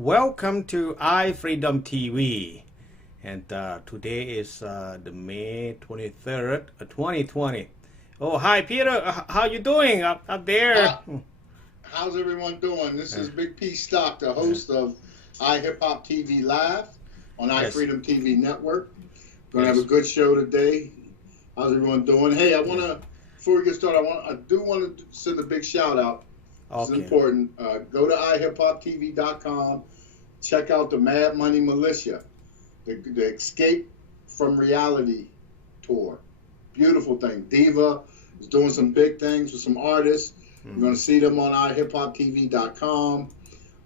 welcome to iFreedomTV. And today is the May 23rd, 2020. Oh, hi, Peter. How you doing up there? How's everyone doing? This is Big P Stock, the host of iHipHopTV Live on iFreedomTV Network. Going to have a good show today. How's everyone doing? Hey, I want to, before we get started, I do want to send a big shout out. It's important. Go to iHipHopTV.com. Check out the Mad Money Militia, the Escape from Reality tour. Beautiful thing. Diva is doing some big things with some artists. You're going to see them on iHipHopTV.com.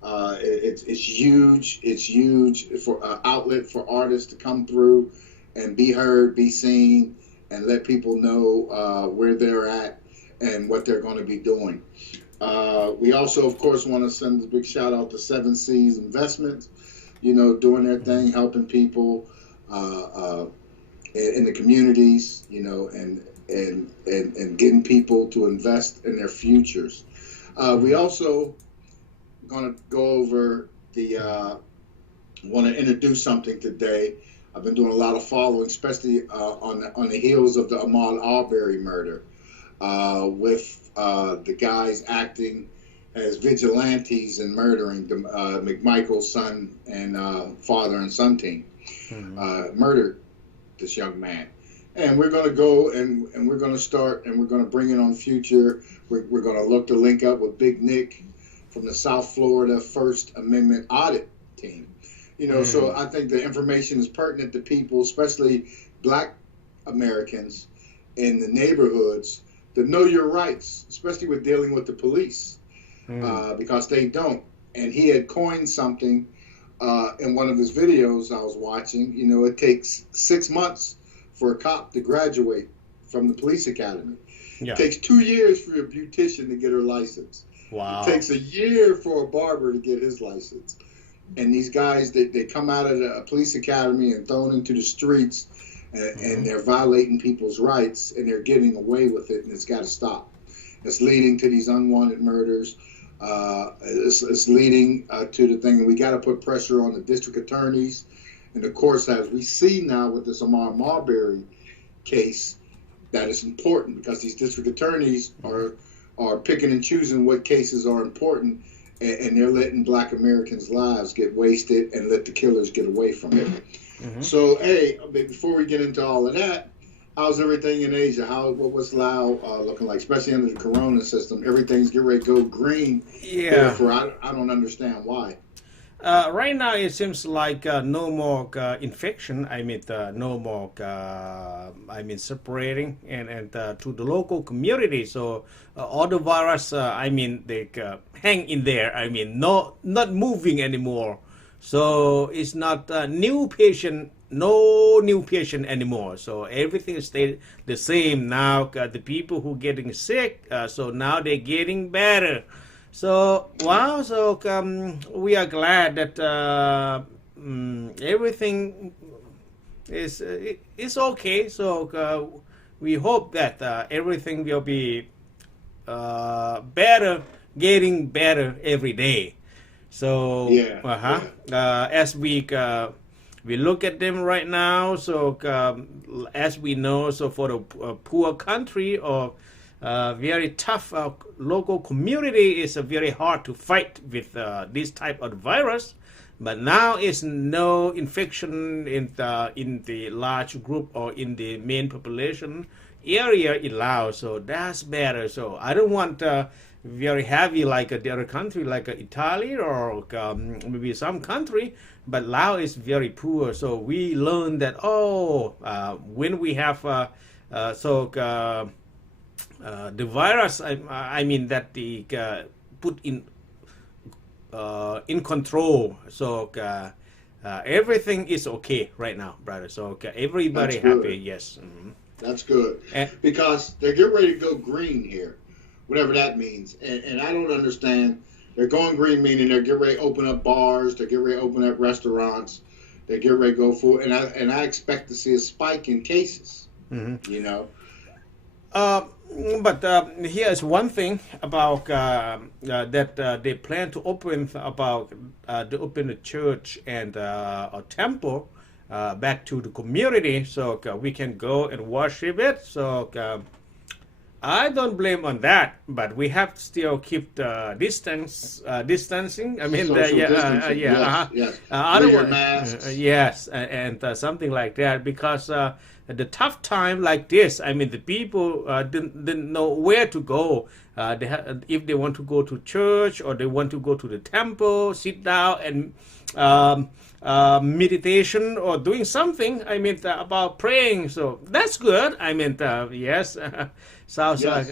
It's huge. It's huge for an outlet for artists to come through and be heard, be seen, and let people know where they're at and what they're going to be doing. We also, of course, want to send a big shout out to 7 Seas Investments, doing their thing, helping people in the communities, and getting people to invest in their futures. We also going to go over want to introduce something today. I've been doing a lot of following, especially on the heels of the Ahmaud Arbery murder, with the guys acting as vigilantes and murdering the McMichael's son and father and son team, murdered this young man. And we're going to go and we're going to start and we're going to bring it on Future. We're going to look to link up with Big Nick from the South Florida First Amendment Audit team. So I think the information is pertinent to people, especially Black Americans in the neighborhoods, to know your rights, especially with dealing with the police, because they don't. And he had coined something in one of his videos I was watching. It takes 6 months for a cop to graduate from the police academy. Yeah. It takes 2 years for a beautician to get her license. Wow. It takes a year for a barber to get his license. And these guys, they come out of the police academy and thrown into the streets, and they're violating people's rights, and they're getting away with it, and it's got to stop. It's leading to these unwanted murders. It's leading to the thing, and we got to put pressure on the district attorneys and the courts, as we see now with this Ahmaud Arbery case, that is important because these district attorneys are picking and choosing what cases are important, and they're letting Black Americans' lives get wasted and let the killers get away from it. So, hey, before we get into all of that, how's everything in Asia? What's Laos looking like, especially under the Corona system? Everything's getting ready to go green. Yeah. Therefore, I don't understand why. Right now, it seems like no more infection. No more. Separating and to the local community. So all the virus. They hang in there. Not moving anymore. So it's not new patient. No new patient anymore. So everything stayed the same now. The people who getting sick. So now they're getting better. So wow! So we are glad that everything is okay. So we hope that everything will be better, getting better every day. So as we look at them right now. So as we know, so for the poor country or very tough local community is very hard to fight with this type of virus, but now it's no infection in the large group or in the main population area in Laos, so that's better. So I don't want very heavy like the other country like Italy or maybe some country, but Laos is very poor. So we learned that when we have the virus, that the put in control. So everything is okay right now, brother. So everybody happy. Yes. That's good. Because they're getting ready to go green here, whatever that means. And I don't understand. They're going green, meaning they're getting ready to open up bars. They're getting ready to open up restaurants. They're getting ready to go full. And I expect to see a spike in cases. But here's one thing about that they plan to open about to open a church and a temple back to the community, so we can go and worship it. So I don't blame on that, but we have to still keep the distancing. I mean, distancing. yeah, yes. Otherwise, masks. yes, and something like that, because the tough time like this, I mean, the people didn't know where to go. If they want to go to church or they want to go to the temple, sit down and meditation or doing something, I mean, about praying. So that's good. I mean, yes, sounds like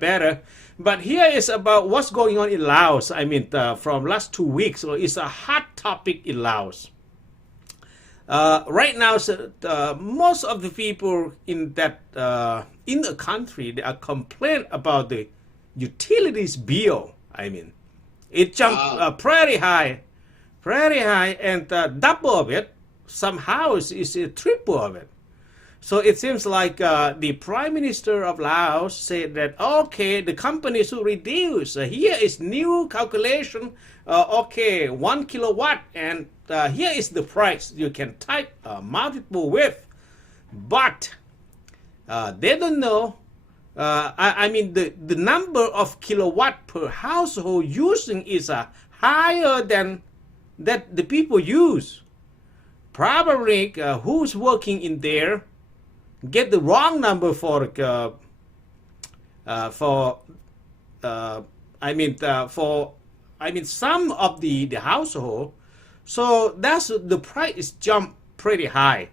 better. But here is about what's going on in Laos. I mean, from last 2 weeks, so it's a hot topic in Laos. Right now, most of the people in that in the country, they are complaining about the utilities bill. I mean, it jumped pretty high, and double of it. Somehow is a triple of it. So it seems like the Prime Minister of Laos said that, okay, the company should reduce. Here is new calculation. Okay, 1 kilowatt, and here is the price. You can type multiple with, but they don't know. I mean, the number of kilowatt per household using is higher than that the people use. Probably who's working in there get the wrong number for some of the household. So that's the price is jumped pretty high.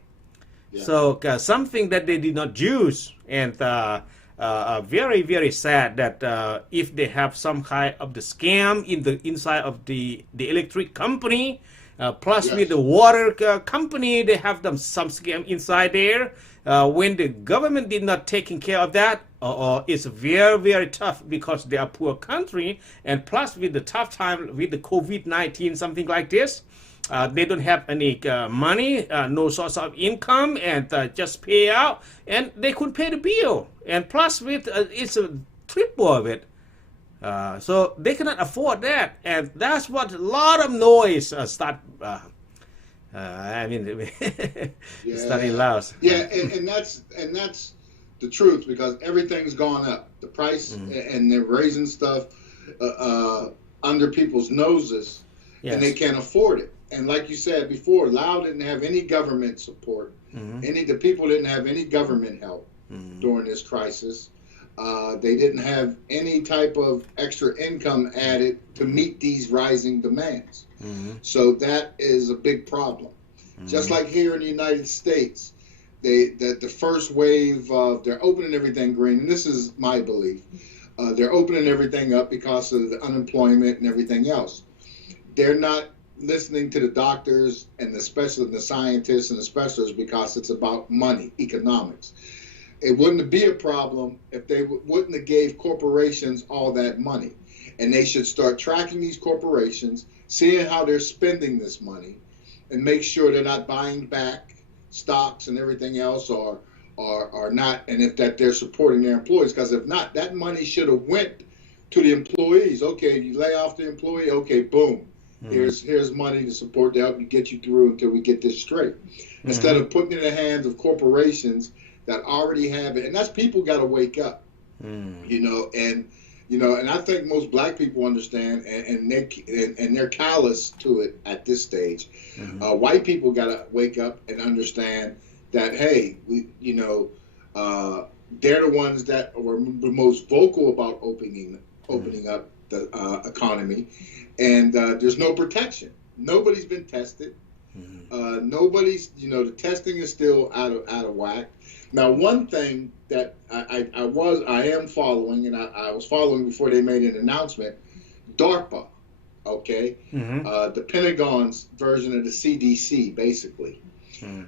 Yeah. So something that they did not use, and very, very sad that if they have some kind of the scam in the inside of the electric company, plus with the water company, they have some scam inside there. When the government did not taking care of that, it's very, very tough, because they are poor country, and plus with the tough time with the COVID-19, something like this, they don't have any money, no source of income, and just pay out, and they couldn't pay the bill, and plus with it's a triple of it. So they cannot afford that, and that's what a lot of noise start. Studying Laos. Yeah, and that's the truth, because everything's gone up. The price, and they're raising stuff under people's noses, and they can't afford it. And like you said before, Laos didn't have any government support. The people didn't have any government help during this crisis. They didn't have any type of extra income added to meet these rising demands. So that is a big problem. Just like here in the United States, the first wave of they're opening everything green, and this is my belief. They're opening everything up because of the unemployment and everything else. They're not listening to the doctors and especially the scientists and the specialists, because it's about money, economics. It wouldn't be a problem if they wouldn't have gave corporations all that money. And they should start tracking these corporations, seeing how they're spending this money, and make sure they're not buying back stocks and everything else, or not, and if that they're supporting their employees. Because if not, that money should have went to the employees. Okay, you lay off the employee, okay, boom. Here's money to support to help you get you through until we get this straight. Instead of putting it in the hands of corporations that already have it. And that's, people got to wake up, and I think most black people understand, and they're callous to it at this stage. White people got to wake up and understand that, hey, they're the ones that were the most vocal about opening up the economy, and there's no protection. Nobody's been tested. Nobody's, the testing is still out of whack. Now, one thing that I am following, and I was following before they made an announcement, DARPA, okay? The Pentagon's version of the CDC, basically.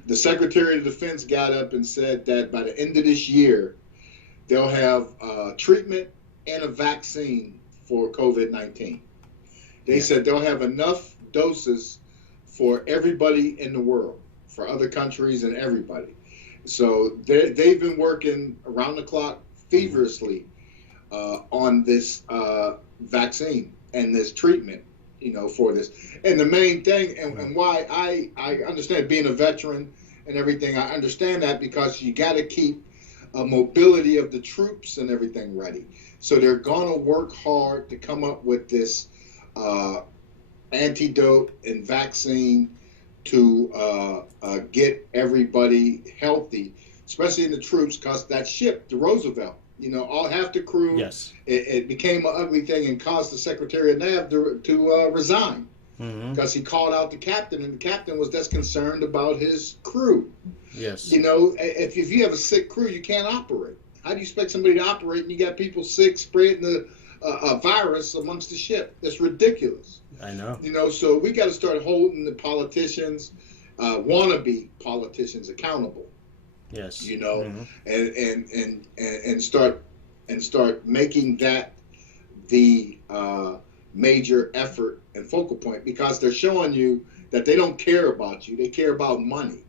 The Secretary of Defense got up and said that by the end of this year, they'll have treatment and a vaccine for COVID-19. They said they'll have enough doses for everybody in the world, for other countries and everybody. So they've been working around the clock feverishly on this vaccine and this treatment for this. And the main thing, and why I understand being a veteran and everything, I understand that because you got to keep a mobility of the troops and everything ready. So they're going to work hard to come up with this antidote and vaccine to get everybody healthy, especially in the troops, because that ship, the Roosevelt, all half the crew, yes, it became an ugly thing and caused the Secretary of Nav to resign because he called out the captain, and the captain was just concerned about his crew. Yes. If you have a sick crew, you can't operate. How do you expect somebody to operate and you got people sick, spreading a virus amongst the ship? That's ridiculous. I know. So we got to start holding the politicians, wannabe politicians, accountable. Yes. And start making that the major effort and focal point, because they're showing you that they don't care about you. They care about money.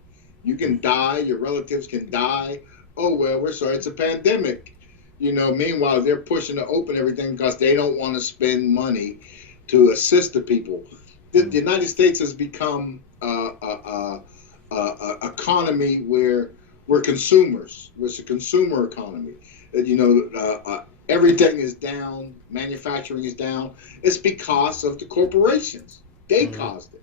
You can die. Your relatives can die. Oh, well, we're sorry. It's a pandemic. Meanwhile, they're pushing to open everything because they don't want to spend money to assist the people. The United States has become a economy where we're consumers. It's a consumer economy. Everything is down. Manufacturing is down. It's because of the corporations. They caused it.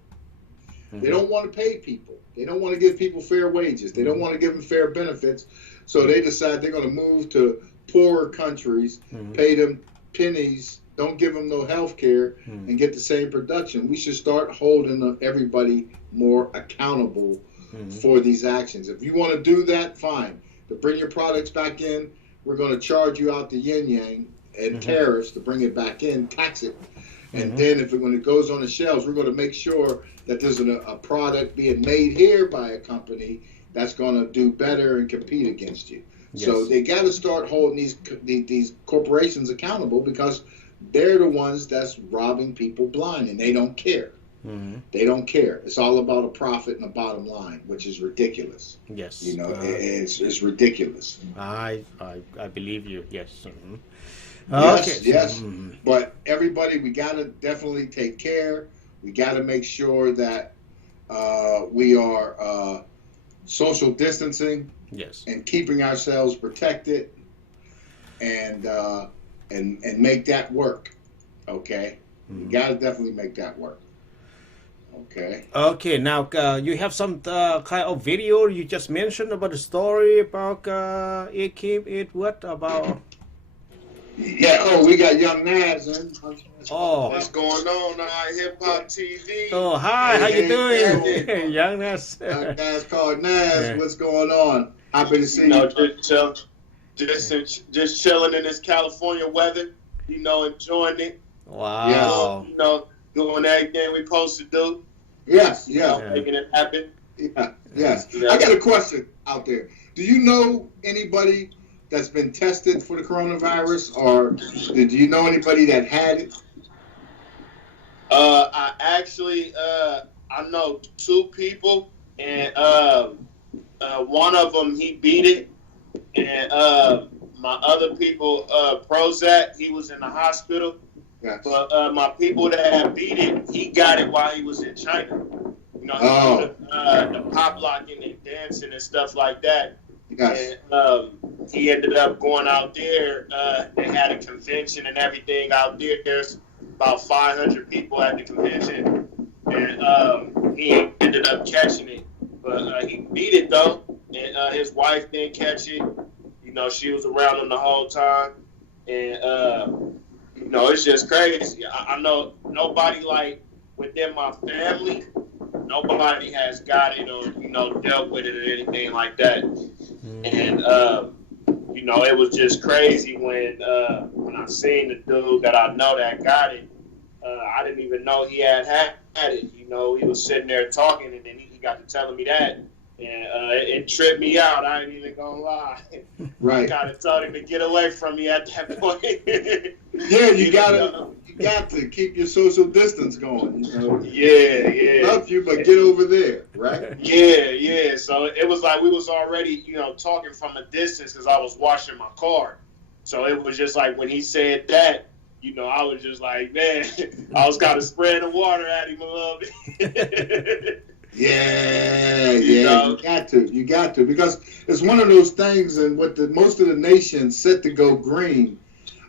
They don't want to pay people. They don't want to give people fair wages. They don't want to give them fair benefits. So they decide they're going to move to poorer countries, pay them pennies, don't give them no health care, and get the same production. We should start holding everybody more accountable for these actions. If you want to do that, fine. To bring your products back in, we're going to charge you out the yin-yang and tariffs to bring it back in, tax it. And then when it goes on the shelves, we're going to make sure that there's a product being made here by a company that's going to do better and compete against you. Yes. So they got to start holding these corporations accountable, because they're the ones that's robbing people blind, and they don't care. They don't care. It's all about a profit and a bottom line, which is ridiculous. Yes. It's ridiculous. I believe you. Yes. Yes, okay. Yes. But everybody, we got to definitely take care. We got to make sure that we are social distancing. Yes. And keeping ourselves protected, and make that work. Okay. We got to definitely make that work. Okay. Okay. Now you have some kind of video you just mentioned about the story about what about? Yeah. Oh, we got Young Naz in. Oh. What's going on iHipHopTV? Oh, hi. How you doing, Young Naz? Young Naz called Naz. Yeah. What's going on? Happy to see you. Just chilling in this California weather. Enjoying it. Wow. Doing everything we supposed to do. Yes. Making it happen. Yeah. Yes. I got a question out there. Do you know anybody that's been tested for the coronavirus, or do you know anybody that had it? I actually I know two people, and one of them, he beat it, and my other people, Prozac, he was in the hospital. Yes. But my people that have beat it, he got it while he was in China. The pop locking and dancing and stuff like that. Yes. And he ended up going out there. They had a convention and everything out there. There's about 500 people at the convention, and he ended up catching it. But he beat it though, and his wife didn't catch it. She was around him the whole time, and it's just crazy. I know nobody, like, within my family, nobody has got it or dealt with it or anything like that. And it was just crazy when I seen the dude that I know that got it. I didn't even know he had it. He was sitting there talking, and then he got to telling me that. And it tripped me out. I ain't even gonna lie. Right. I kind of told him to get away from me at that point. Yeah, you got to keep your social distance going. Yeah. Love you, but get over there, right? Yeah. So it was like we was already, talking from a distance because I was washing my car. So it was just like when he said that, I was just like, man, I was kind of spraying the water at him a little bit. You got to, because it's one of those things, and with most of the nation set to go green,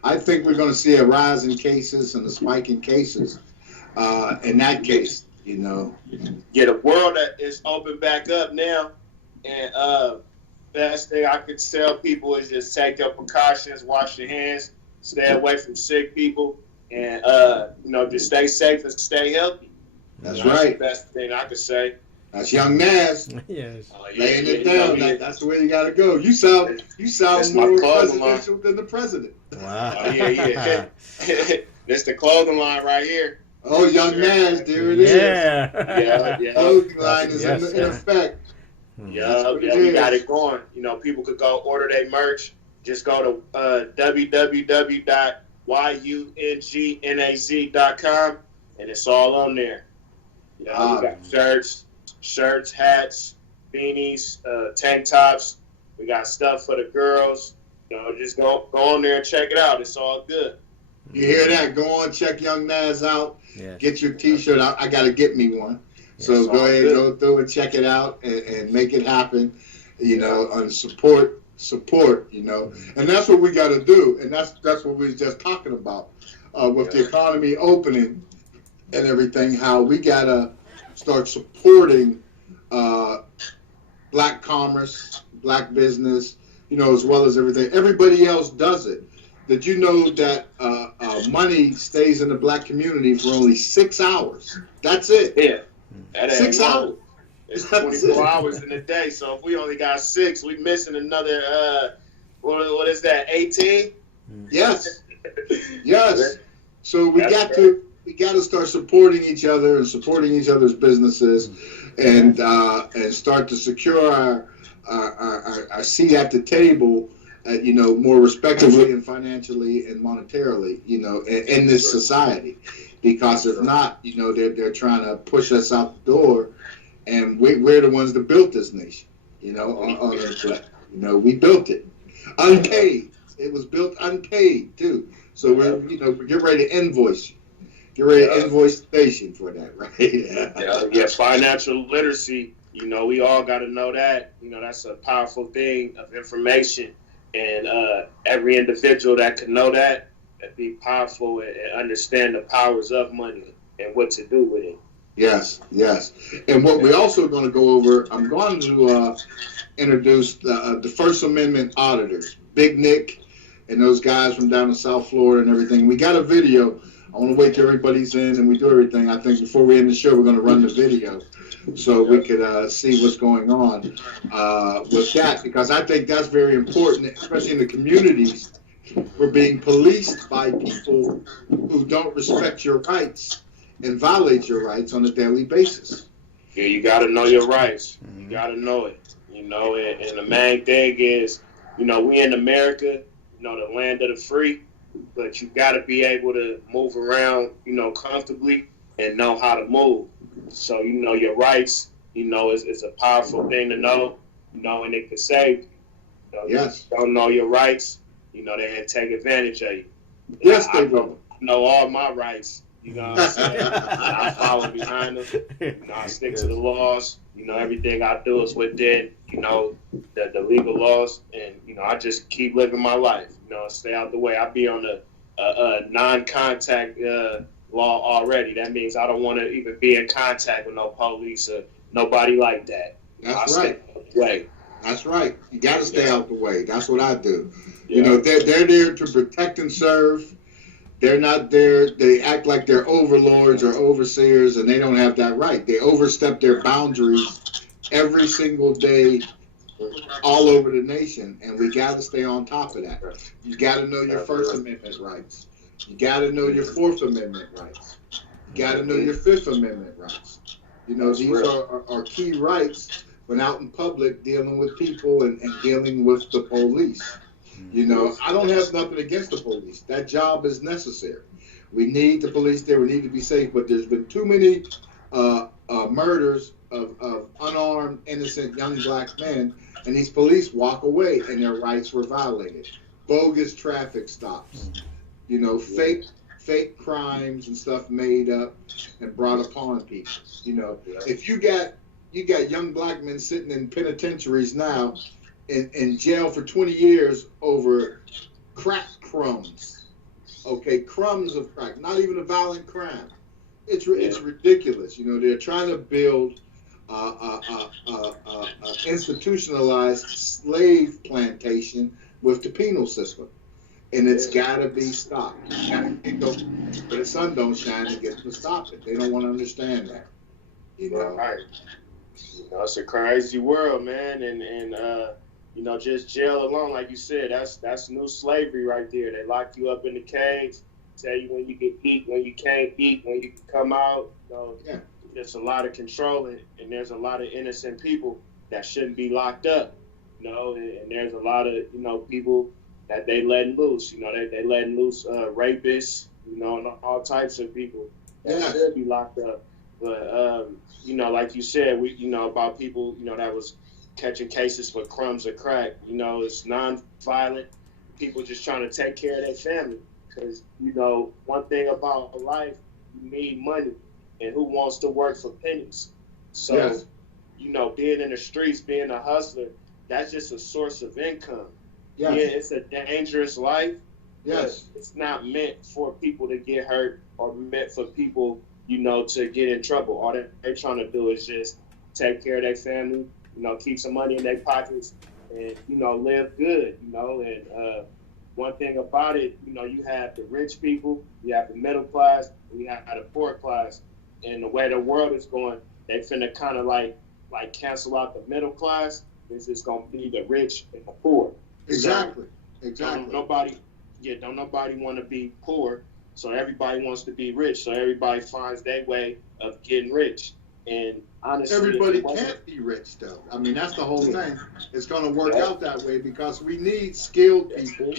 I think we're going to see a rise in cases and a spike in cases in that case, Yeah, the world is open back up now, and best thing I could tell people is just take your precautions, wash your hands, stay away from sick people, and just stay safe and stay healthy. That's right. The best thing I could say. That's young Nas. Yes. Laying it down. That's the way you got to go. You sound more presidential than the president. Wow. Oh, yeah. This the clothing line right here. Oh, young Nas, there it is. Yeah. Clothing line is in effect. Yeah, we got it going. People could go order their merch. Just go to www.yungnaz.com, and it's all on there. We got shirts, hats, beanies, tank tops. We got stuff for the girls. Just go on there and check it out. It's all good. You hear that? Go on, check Young Nas out. Yeah. Get your T-shirt. I got to get me one. So go ahead, go through and check it out and make it happen. And support. And that's what we got to do. And that's what we was just talking about with the economy opening and everything. How we got to start supporting black commerce, black business, as well as everything. Everybody else does it. Did you know that money stays in the black community for only 6 hours? That's it. Yeah. That 6 hours. It's 24 hours in a day. So if we only got 6, we missing another, what is that, 18? Yes. So we got to start supporting each other and supporting each other's businesses and start to secure our seat at the table, more respectively and financially and monetarily, in this society. Because if not, they're trying to push us out the door, and we're the ones that built this nation, we built it unpaid. It was built unpaid too. So we're get ready to invoice you. Get ready to invoice the nation for that, right? Financial literacy. We all got to know that. That's a powerful thing of information, and every individual that can know that be powerful and understand the powers of money and what to do with it. Yes. And what we're also going to go over, I'm going to introduce the First Amendment auditors, Big Nick and those guys from down in South Florida and everything. We got a video. I want to wait till everybody's in and we do everything. I think before we end the show, we're going to run the video so we could see what's going on with that, because I think that's very important, especially in the communities. We're being policed by people who don't respect your rights and violate your rights on a daily basis. Yeah, you got to know your rights. You got to know it. And the main thing is, we in America, the land of the free, but you got to be able to move around, comfortably and know how to move. So, your rights, is a powerful thing to know, and it can save you. Yes. You don't know your rights, they take advantage of you. Yes, they will. I know all my rights. What I'm saying? I follow behind them. I stick to the laws. Everything I do is within, the legal laws, and I just keep living my life. Stay out the way. I be on a non-contact law already. That means I don't want to even be in contact with no police or nobody like that. That's right. Stay out the way. That's right. You got to stay out the way. That's what I do. They're there to protect and serve. They're not there. They act like they're overlords or overseers, and they don't have that right. They overstep their boundaries every single day all over the nation, and we got to stay on top of that. You got to know your First Amendment rights. You got to know your Fourth Amendment rights. You got to know your Fifth Amendment rights. These are key rights when out in public dealing with people and dealing with the police. I don't have nothing against the police. That job is necessary. We need the police there. We need to be safe. But there's been too many murders of unarmed, innocent young black men, and these police walk away and their rights were violated. Bogus traffic stops. Fake fake crimes and stuff made up and brought upon people. You know, if you got young black men sitting in penitentiaries now in jail for 20 years over crack crumbs, okay, crumbs of crack, not even a violent crime. It's ridiculous. You know, they're trying to build institutionalized slave plantation with the penal system. And it's got to be stopped. But the sun don't shine to get them to stop it. They don't want to understand that. You know? Right. You know, it's a crazy world, man. And you know, just jail alone, like you said, that's new slavery right there. They lock you up in the cage, tell you when you can eat, when you can't eat, when you can come out. You know, there's a lot of control, and there's a lot of innocent people that shouldn't be locked up. You know, and there's a lot of, you know, people that they letting loose. You know, they letting loose rapists, you know, and all types of people that should be locked up. But you know, like you said, you know, about people, you know, that was catching cases for crumbs of crack. You know, it's non-violent people just trying to take care of their family. Because, you know, one thing about life, you need money, and who wants to work for pennies? So, you know, being in the streets, being a hustler, that's just a source of income. Yeah, it's a dangerous life. Yes. It's not meant for people to get hurt or meant for people, you know, to get in trouble. All they're trying to do is just take care of their family, you know, keep some money in their pockets and, you know, live good, you know. And one thing about it, you know, you have the rich people, you have the middle class, and you have the poor class. And the way the world is going, they finna kind of like cancel out the middle class. It's just gonna be the rich and the poor. Exactly. So, don't nobody want to be poor, so everybody wants to be rich. So everybody finds their way of getting rich. And honestly, everybody can't be rich, though. I mean, that's the whole thing. It's going to work out that way because we need skilled people.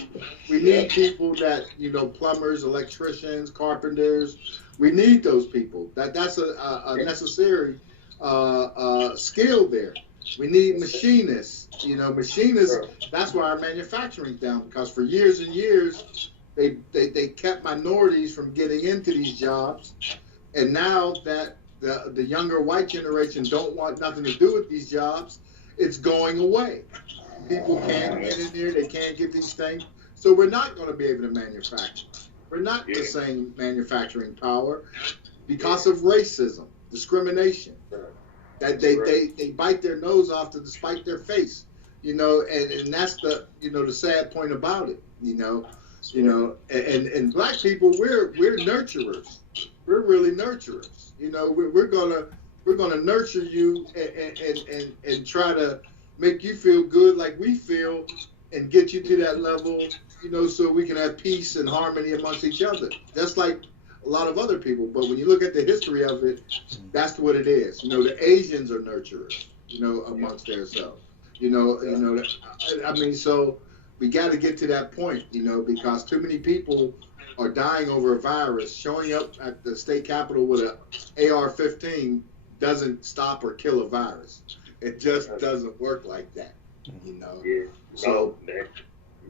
We need people that, you know, plumbers, electricians, carpenters. We need those people. That's a necessary skill there. We need machinists. You know, machinists, that's why our manufacturing's down, because for years and years, they kept minorities from getting into these jobs. And now that the younger white generation don't want nothing to do with these jobs, it's going away. People can't get in there. They can't get these things. So we're not going to be able to manufacture. We're not the same manufacturing power because of racism, discrimination. That they bite their nose off to spite their face, you know, and that's the, you know, the sad point about it, you know, and black people, we're nurturers. We're really nurturers, you know. We're gonna nurture you and try to make you feel good like we feel and get you to that level, you know, so we can have peace and harmony amongst each other. Just like a lot of other people, but when you look at the history of it, that's what it is. You know, the Asians are nurturers, you know, amongst themselves. You know, I mean, so we got to get to that point, you know, because too many people are dying over a virus. Showing up at the state capitol with an AR-15 doesn't stop or kill a virus. It just doesn't work like that, you know. So.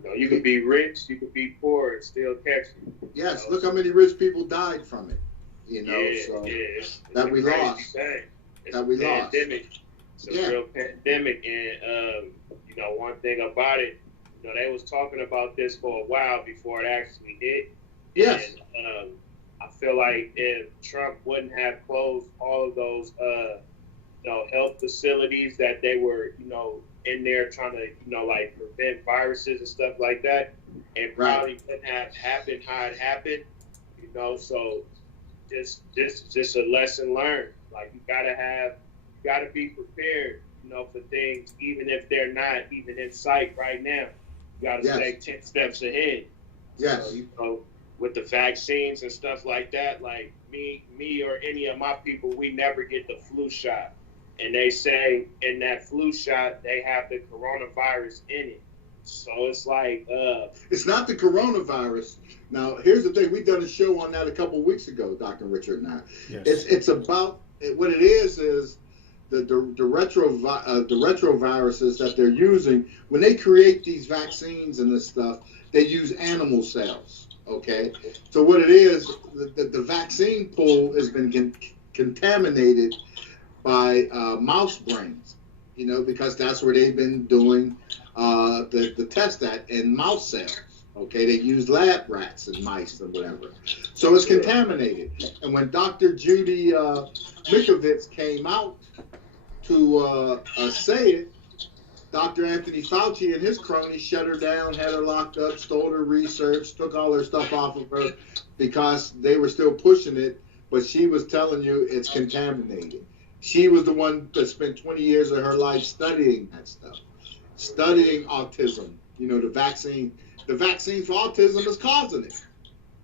You know, you could be rich, you could be poor, and still catch you. Yes, you know? Look how many rich people died from it. You know, it's that we lost. It's a pandemic. It's a real pandemic, and you know, one thing about it, you know, they was talking about this for a while before it actually hit. Yes. And I feel like if Trump wouldn't have closed all of those, you know, health facilities that they were, you know, in there trying to, you know, like prevent viruses and stuff like that, and probably wouldn't have happened how it happened, you know. So just a lesson learned. Like you gotta be prepared, you know, for things even if they're not even in sight right now. You gotta stay 10 steps ahead. Yes. So, you know, with the vaccines and stuff like that, like me or any of my people, we never get the flu shot. And they say in that flu shot, they have the coronavirus in it. So it's like... it's not the coronavirus. Now, here's the thing. We done a show on that a couple of weeks ago, Dr. Richard and I. Yes. It's about... What it is the retroviruses that they're using. When they create these vaccines and this stuff, they use animal cells, Okay, so what it is, the vaccine pool has been contaminated by mouse brains, you know, because that's where they've been doing the test at in mouse cells. Okay, they use lab rats and mice or whatever. So it's contaminated. And when Dr. Judy Mikovits came out to say it, Dr. Anthony Fauci and his cronies shut her down, had her locked up, stole her research, took all her stuff off of her because they were still pushing it, but she was telling you it's contaminated. She was the one that spent 20 years of her life studying that stuff, studying autism. You know, the vaccine for autism is causing it.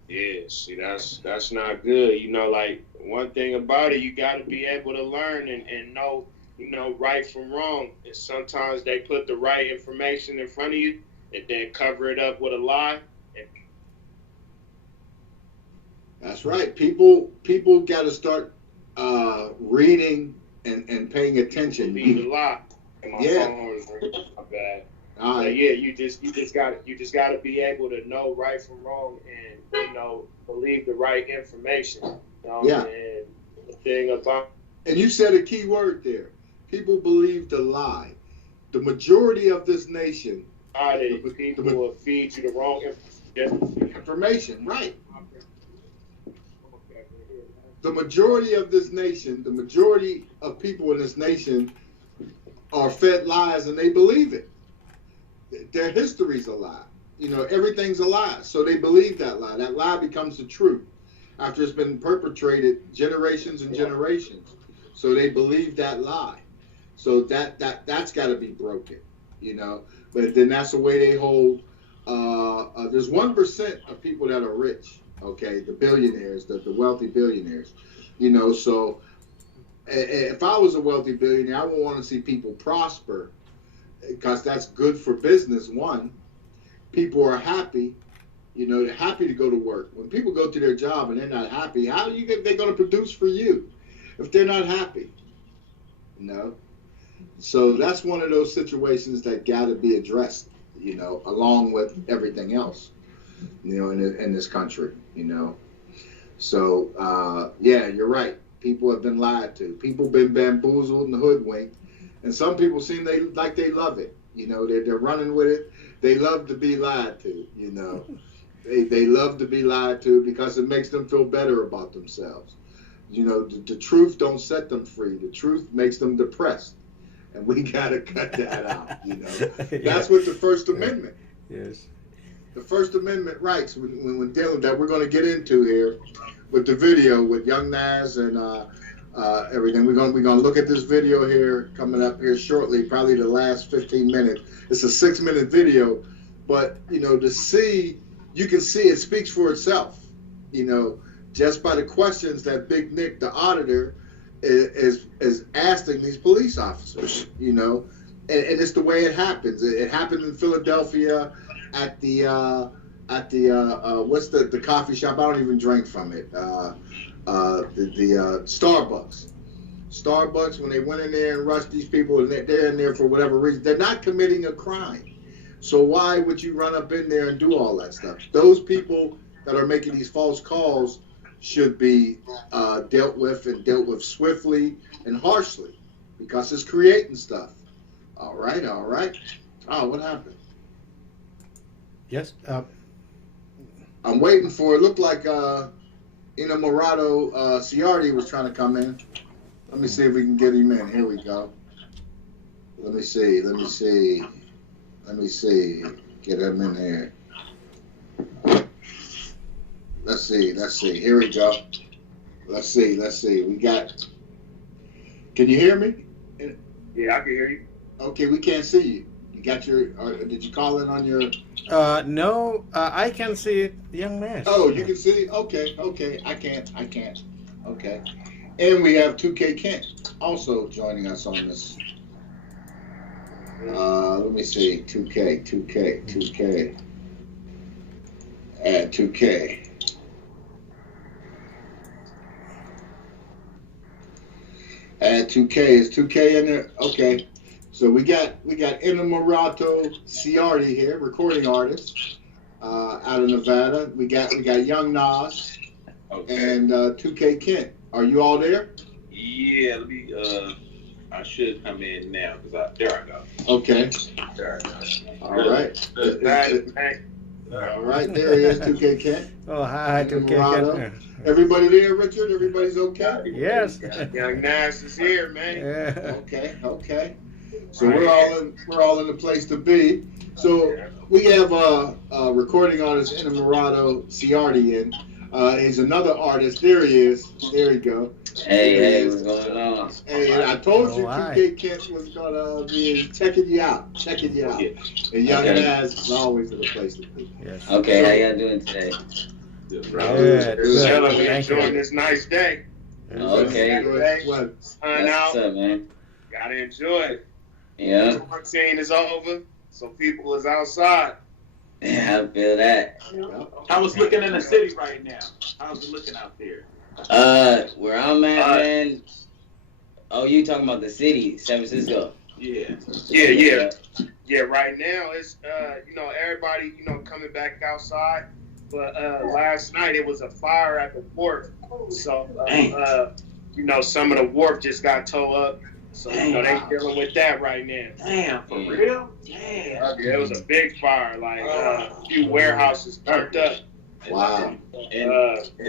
Yeah, see, that's not good. You know, like, one thing about it, you got to be able to learn and know, you know, right from wrong. And sometimes they put the right information in front of you and then cover it up with a lie. That's right. People got to start reading and paying attention. Read a lot. My phone was ringing. My bad. Yeah, you just gotta be able to know right from wrong and, you know, believe the right information. You know? Yeah. And the thing about, and you said a key word there. People believe the lie. The majority of this nation. People will feed you the wrong information. Right. The majority of this nation, the majority of people in this nation are fed lies and they believe it. Their history's a lie. You know, everything's a lie. So they believe that lie. That lie becomes the truth after it's been perpetrated generations and generations. So they believe that lie. So that's got to be broken, you know. But then that's the way they hold. There's 1% of people that are rich. Okay, the billionaires, the wealthy billionaires. You know, so if I was a wealthy billionaire, I would want to see people prosper because that's good for business. One, people are happy. You know, they're happy to go to work. When people go to their job and they're not happy, how do you get they're going to produce for you if they're not happy? You know? So that's one of those situations that got to be addressed, you know, along with everything else, you know, in this country, you know. So, yeah, you're right. People have been lied to. People been bamboozled and hoodwinked. And some people seem they love it. You know, they're running with it. They love to be lied to, you know. They love to be lied to because it makes them feel better about themselves. You know, the truth don't set them free. The truth makes them depressed. And we got to cut that out, you know. That's what the First Amendment. Yes. The First Amendment rights, when dealing that we're going to get into here with the video with Young Nas and everything. We're going to look at this video here coming up here shortly, probably the last 15 minutes. It's a 6-minute video, but, you know, you can see it speaks for itself, you know, just by the questions that Big Nick, the auditor, is asking these police officers, you know, and it's the way it happens. It happened in Philadelphia at the what's the coffee shop? I don't even drink from it. The Starbucks. Starbucks, when they went in there and rushed these people, and they're in there for whatever reason, they're not committing a crime. So why would you run up in there and do all that stuff? Those people that are making these false calls should be dealt with swiftly and harshly because it's creating stuff. All right. Oh, what happened? Yes. I'm waiting for it. Looked like Inamorato Ciardi was trying to come in. Let me see if we can get him in. Here we go. Let me see. Get him in here. Let's see. Here we go. Let's see. We got. Can you hear me? Yeah, I can hear you. Okay, we can't see you. You got your? Did you call in on your? No, I can see it, Young Man. Oh, you can see? Okay. I can't. Okay. And we have 2K Kent also joining us on this. Let me see. 2K. Add 2K. Add 2K. Is 2K in there? Okay. So we got Inamorato Ciardi here, recording artist. out of Nevada. We got Young Nas and 2K Kent. Are you all there? Yeah, let me. I should come in now because there I go. Okay. There I go. All right. All right, there he is, 2K Kent. Oh, hi, 2K Kent. Everybody there, Richard? Everybody's okay? Yes. Young Nas is here, man. Okay. So we're all in the place to be. So we have a recording artist, Inamorato Ciardi, in. He's another artist. There he is. There you go. Hey, what's going on? Hey, and I told you 2K Kent was gonna be checking you out. And Young Nas is always in the place to be. Yes. Okay, how y'all doing today? Good. We enjoying this nice day. Okay. Sign out. What's up, man? Gotta enjoy it. Yeah. Quarantine is over, so people is outside. Yeah, I feel that. I was looking in the city right now. How's it looking out there? Where I'm at, man. Oh, you talking about the city, San Francisco? Yeah. Right now it's everybody coming back outside, but last night it was a fire at the wharf, so some of the wharf just got towed up. So they dealing with that right now. Damn, for real? Damn. It was a big fire. Like a few warehouses burnt up. Wow. And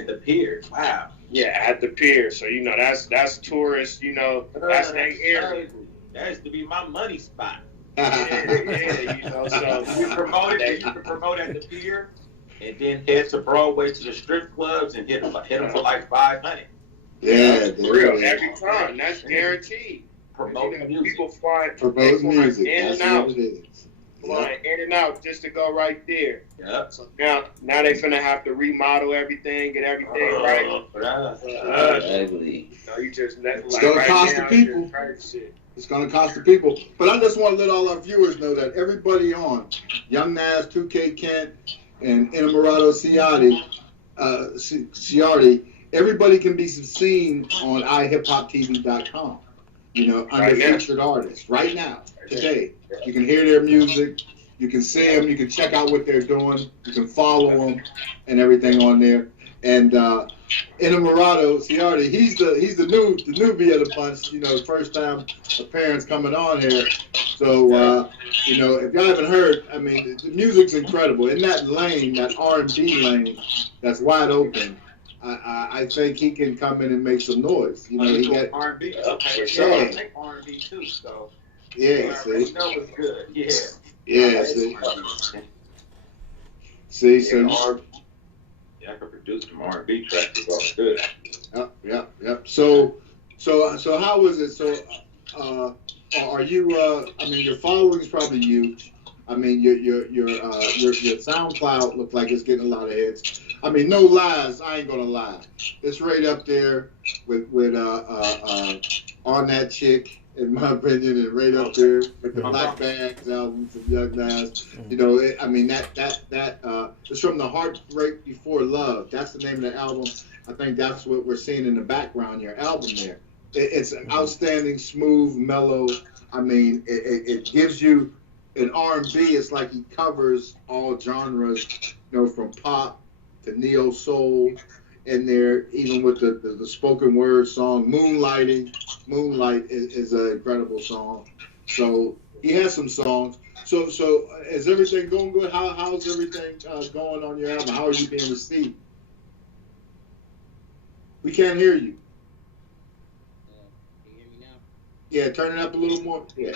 the pier. Wow. Yeah, at the pier. So that's tourists. That's their area. That used to be my money spot. Yeah. So you can promote at the pier, and then head to Broadway to the strip clubs and hit them for like $500. Yeah, for real. Every time. That's guaranteed. Promoting music. People flying music. in and out. Flying in and out just to go right there. Yep. So now they finna have to remodel everything, get everything right. Ugly. You just it's gonna cost the people. It's gonna cost the people. But I just want to let all our viewers know that everybody on Young Nas, 2K Kent, and Inamorato Ciardi, everybody can be seen on iHipHopTV.com. Under featured artists right now, today. You can hear their music, you can see them, you can check out what they're doing, you can follow them and everything on there. And Inamorato Ciardi, he's the newbie of the bunch. First time appearance coming on here. So if y'all haven't heard, I mean, the music's incredible. In that lane, that R&B lane, that's wide open. I think he can come in and make some noise. He got R&B. Okay, for sure. I like R&B too. So yeah, see, that was good. See, so I could produce some R&B tracks. It's all good. Yep. So how is it? So are you? I mean, your following is probably huge. I mean, your SoundCloud looks like it's getting a lot of hits. I mean, no lies. I ain't gonna lie. It's right up there with On That Chick, in my opinion, and right up there with the Black Bags album from Young Nas. I mean that it's from the Heartbreak Before Love. That's the name of the album. I think that's what we're seeing in the background. Your album there. It's an outstanding, smooth, mellow. I mean, it gives you an R&B. It's like he covers all genres. From pop to neo soul in there, even with the spoken word song Moonlight is an incredible song. So he has some songs. So is everything going good? How's everything going on your album? How are you being received? We can't hear you. Can you hear me now? Yeah, turn it up a little more. Yeah.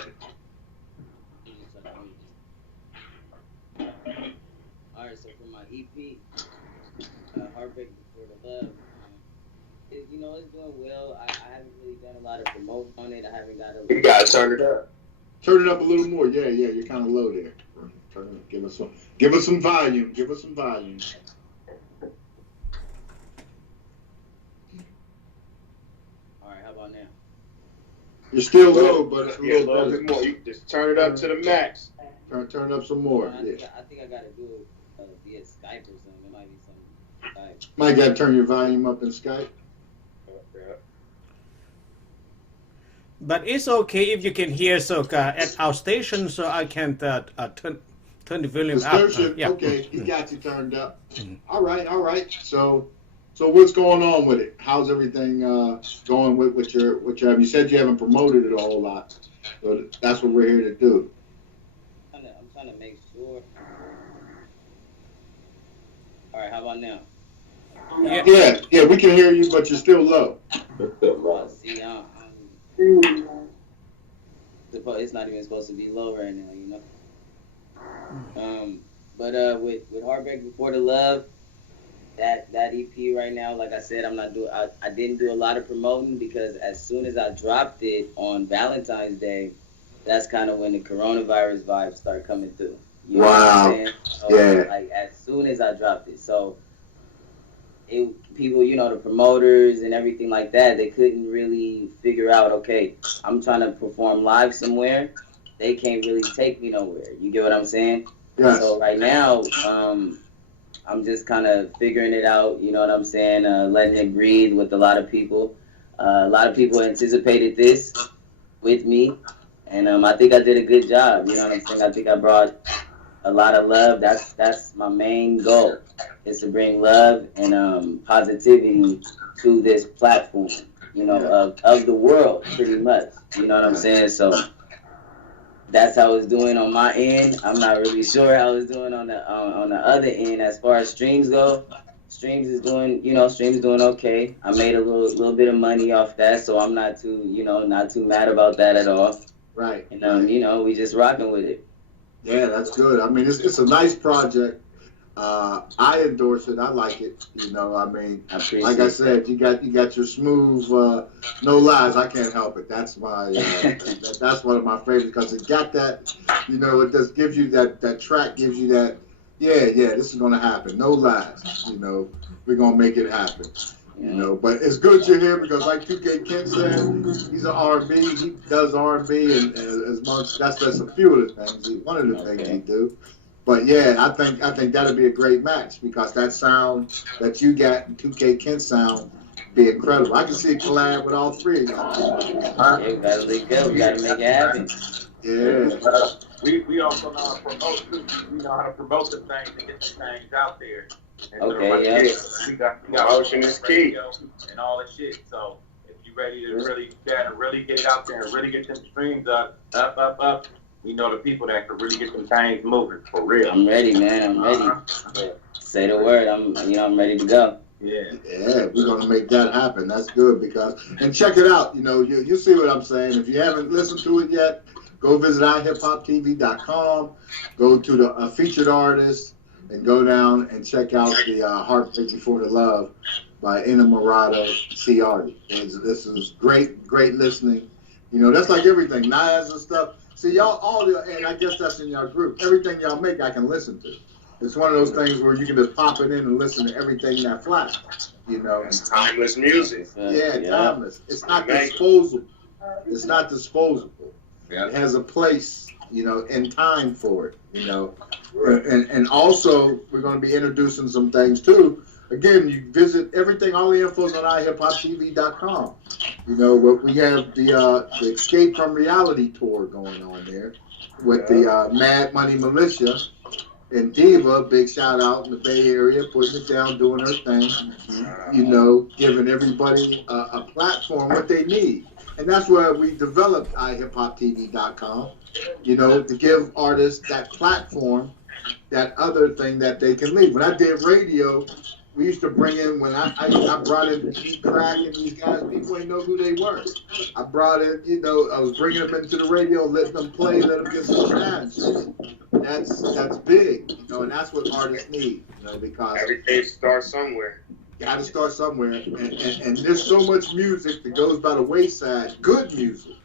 Alright, so for my EP, Heartbreak Before the Love, it's doing well. I haven't really done a lot of promoting on it. I haven't got a. You gotta turn it up. Turn it up a little more. Yeah, you're kind of low there. Turn it up. Give us some volume. All right, how about now? You're still low, but a little bit more. You just turn it up to the max. Turn up some more. I think I gotta do it via Skype or something. It might be some Skype. Might gotta turn your volume up in Skype. But it's okay if you can hear at our station, so I can Turn the volume up. Distortion. Okay, he got you turned up. All right. So what's going on with it? How's everything going with your you said you haven't promoted it a whole lot, so that's what we're here to do. I'm trying to make sure. All right, how about now? Yeah, we can hear you, but you're still low. See, it's not even supposed to be low right now, you know. But with Heartbreak Before the Love, that EP right now, like I said, I didn't do a lot of promoting because as soon as I dropped it on Valentine's Day, that's kind of when the coronavirus vibes start coming through. You know what I'm saying? So, like as soon as I dropped it, so people, you know, the promoters and everything like that, they couldn't really figure out, okay, I'm trying to perform live somewhere. They can't really take me nowhere. You get what I'm saying? Yes. So right now, I'm just kind of figuring it out, you know what I'm saying, letting it breathe with a lot of people. A lot of people anticipated this with me, and I think I did a good job, you know what I'm saying? I think I brought a lot of love. That's my main goal, is to bring love and positivity to this platform, you know, of the world, pretty much, you know what I'm saying? So that's how it's doing on my end. I'm not really sure how it's doing on the other end. As far as streams go, streams doing okay. I made a little bit of money off that, so I'm not too mad about that at all. Right. And you know, we just rocking with it. Yeah, that's good. I mean, it's a nice project. I endorse it. I like it. You know, I mean, like I said, you got your smooth, no lies. I can't help it. That's my that's one of my favorites because it got that. You know, it just gives you that track gives you that. Yeah, this is gonna happen. No lies. You know, we're gonna make it happen. You know, but it's good you're here because, like 2K Kent said, he's an R&B. He does R&B, and as much that's a few of the things. One of the things he do. But yeah, I think that'd be a great match because that sound that you got in 2K Kent sound be incredible. I can see a collab with all three of y'all. Yeah, we gotta make it. We gotta make it happen. Yeah. We also know how to promote too. We know how to promote the things and get the things out there. And we got promotion is key and all that shit. So if you ready to really get it out there and really get them streams up, we know the people that can really get them things moving for real. I'm ready, man. I'm ready. Say the word. I'm ready to go. Yeah, we're gonna make that happen. That's good and check it out. You know, you see what I'm saying. If you haven't listened to it yet, go visit iHipHopTV.com. Go to the featured artist and go down and check out the Heartbreak Before the Love by Inamorato, Ciardi. This is great listening. You know, that's like everything, Nas and stuff. See, y'all, and I guess that's in y'all group. Everything y'all make, I can listen to. It's one of those things where you can just pop it in and listen to everything that flies. You know, it's timeless music. Yeah, timeless. It's not disposable. It's not disposable. Yeah. It has a place, you know, and time for it. You know, and also we're going to be introducing some things too. Again, you visit everything. All the info's on iHipHopTV.com. You know, we have the Escape from Reality tour going on there with the Mad Money Militia and Diva. Big shout out in the Bay Area, putting it down, doing her thing. You know, giving everybody a platform what they need, and that's where we developed iHipHopTV.com. You know, to give artists that platform, that other thing that they can leave. When I did radio, we used to bring in, when I brought in Pete Crack and these guys, people didn't know who they were. I brought in, you know, I was bringing them into the radio, letting them play, let them get some shine. That's big, you know, and that's what artists need, you know, because everything starts somewhere. Got to start somewhere, and there's so much music that goes by the wayside, good music,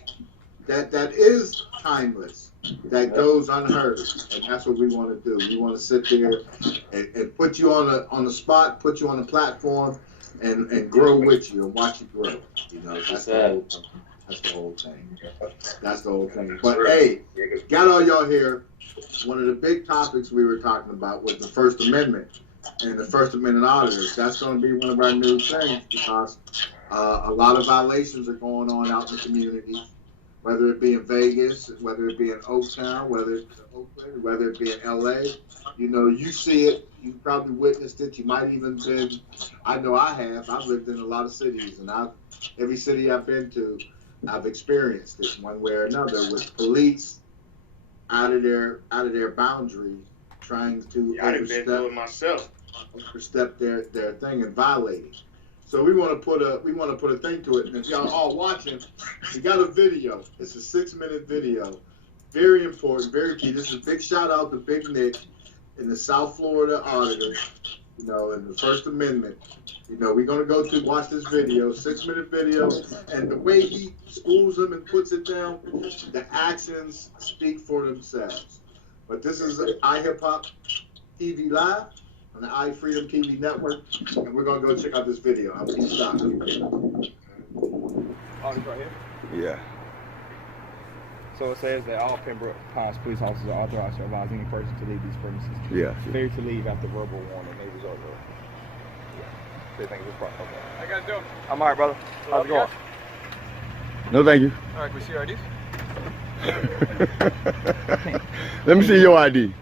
that is timeless, that goes unheard, and that's what we want to do. We want to sit there and put you on the spot, put you on the platform, and grow with you and watch you grow. You know, that's the whole thing. That's the whole thing. But hey, got all y'all here. One of the big topics we were talking about was the First Amendment and the First Amendment auditors. That's going to be one of our new things because a lot of violations are going on out in the community. whether it be in Vegas, whether it be in Oaktown, whether it's in Oakland, whether it be in LA. You know, you see it, you probably witnessed it, you might even been, I know I have, I've lived in a lot of cities, and every city I've been to, I've experienced it one way or another, with police out of their boundary, trying to overstep their thing and violating. So we want to put a thing to it. And if y'all all watching, we got a video. It's a 6-minute video. Very important, very key. This is a big shout out to Big Nick in the South Florida Auditor, you know, in the First Amendment. You know, we're gonna go to watch this video, 6-minute video, and the way he schools them and puts it down, the actions speak for themselves. But this is iHipHopTV Live on the iFreedomTV network, and we're gonna go check out this video. I'll keep stopping. Right here? Yeah. So it says that all Pembroke Pines police officers are authorized to advise any person to leave these premises. Yeah. Failure to leave after verbal warning may result in. They think it's proper. How you guys doing? I'm alright, brother. How's it going? No, thank you. Alright, can we see your IDs? Let me see your ID.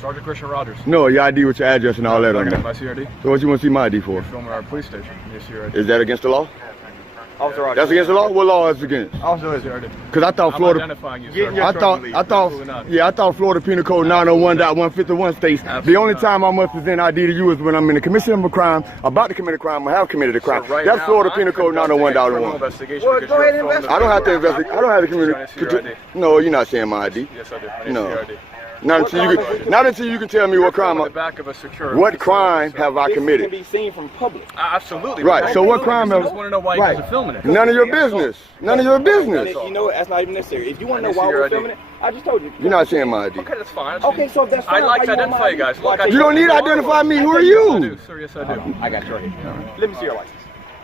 Sergeant Christian Rogers. No, your ID with your address and all that on there. My CRD. So what you want to see my ID for? You're filming our police station. Yes, CRD. Is that against the law? Officer Rogers. That's against the law? What law is it against? Officer CRD. Because I thought Florida. Identifying you, sir. I thought Florida Penal Code 901.151 states the only time I must present ID to you is when I'm in the commission of a crime, about to commit a crime, or have committed a crime. Right, that's Florida Penal Code 901.1. Well, go ahead and I don't have to investigate. I don't have to communicate. No, you're not saying my ID. Yes, I do. No. Not until you can tell me what crime. What crime have I committed? This can be seen from public. Absolutely. Right. So what crime have? I just want to know why you guys are filming it. None of your business. None of your business. You know what? That's not even necessary. If you want to know why we're filming it, I just told you. You're not saying my ID. Okay, that's fine. Okay, so if that's fine, I'd like to identify you guys. Look, you don't need to identify me. Who are you? Sir, yes, I do. I got your head. Let me see your license.